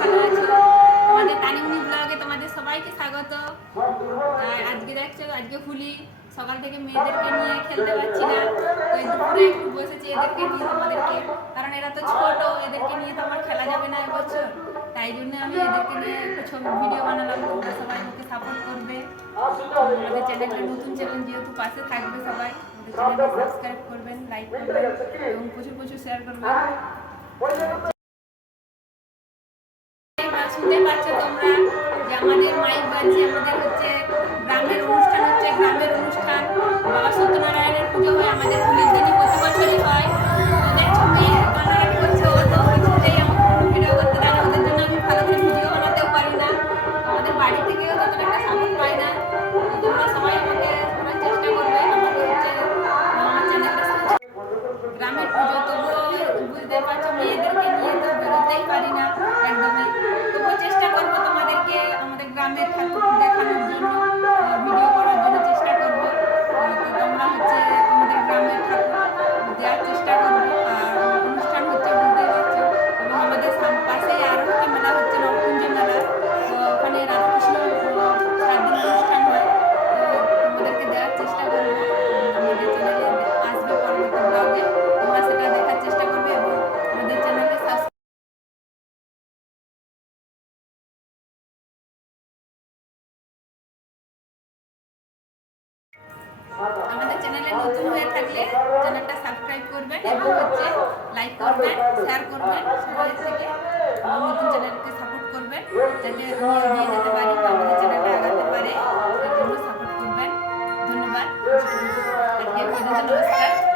ভালো আছো। আমাদের তানিমনি ব্লগে তোমাদের সবাইকে স্বাগত। আজকে দেখছো, আজকে হুলি সকাল থেকে মেয়েদেরকে নিয়ে খেলতে পারছি না, তো দুপুরে একটু বসেছি এদেরকে নিয়ে তোমাদেরকে, কারণ এরা তো ছোট, এদেরকে নিয়ে তো আমার খেলা যাবে না এবছর, তাই জন্য আমি এদেরকে নিয়ে একটু ছবি ভিডিও বানালাম। তোমরা সবাই আমাকে সাপোর্ট করবে, আমাদের চ্যানেলটা নতুন চ্যানেল যেহেতু পাশে থাকবে, সবাই আমাদের চ্যানেলটা সাবস্ক্রাইব করবেন, লাইক করবেন এবং প্রচুর প্রচুর শেয়ার করবেন। শুনতে পাচ্ছ তোমরা যে আমাদের মাইক বাজছে, আমাদের হচ্ছে গ্রামের অনুষ্ঠান, হচ্ছে গ্রামের অনুষ্ঠান। বাবা সত্যনারায়ণের পুজো হয় আমাদের হুলির দিনই, প্রতি বছরই হয়। তো দেখছো মেয়ে কান্নাকাটি করছে, ও তো কিছুতেই আমাকে কোনো ভিডিও করতে দেয় না, ওদের জন্য আমি ভালো করে ভিডিও বানাতেও পারি না, আমাদের বাড়ি থেকেও ততটা একটা সাপোর্ট পাই না। তো তোমরা সবাই আমাকে করার চেষ্টা করবে, আমাকে হচ্ছে আমার চ্যানেলটা গ্রামের পুজো, তবুও বুঝতে পারছো মেয়েদেরকে নিয়ে তো বেরোতেই পারি না একদমই। তবুও চেষ্টা করবো তোমাদেরকে আমাদের গ্রামের ঠাকুর দেখানোর জন্য, ভিডিও করার জন্য চেষ্টা করবো। তো তোমরা হচ্ছে আমাদের গ্রামের ঠাকুর দেওয়ার চেষ্টা করবো। আর অনুষ্ঠান হচ্ছে বুঝতেই পারছো, এবং আমাদের পাশেই আরও একটা মেলা হচ্ছে, নবকুঞ্জ মেলা। তো ওখানে রাধাকৃষ্ণ 7 দিন অনুষ্ঠান হয়, তো তোমাদেরকে দেওয়ার চেষ্টা করবো। আমাদের চ্যানেলে আসবে পরবর্তী ব্লগে, তোমরা সেটা দেখার চেষ্টা করবে এবং আমাদের চ্যানেলকে আমাদের চ্যানেলে নতুন হয়ে থাকলে চ্যানেলটা সাবস্ক্রাইব করবেন এবং হচ্ছে লাইক করবেন, শেয়ার করবেন, সবাই থেকে নতুন চ্যানেলকে সাপোর্ট করবেন, যাতে আমি এগিয়ে যেতে পারি, আমাদের চ্যানেলটা আগাতে পারে, এর জন্য সাপোর্ট করবেন। ধন্যবাদ। আজকে পর্যন্ত, নমস্কার।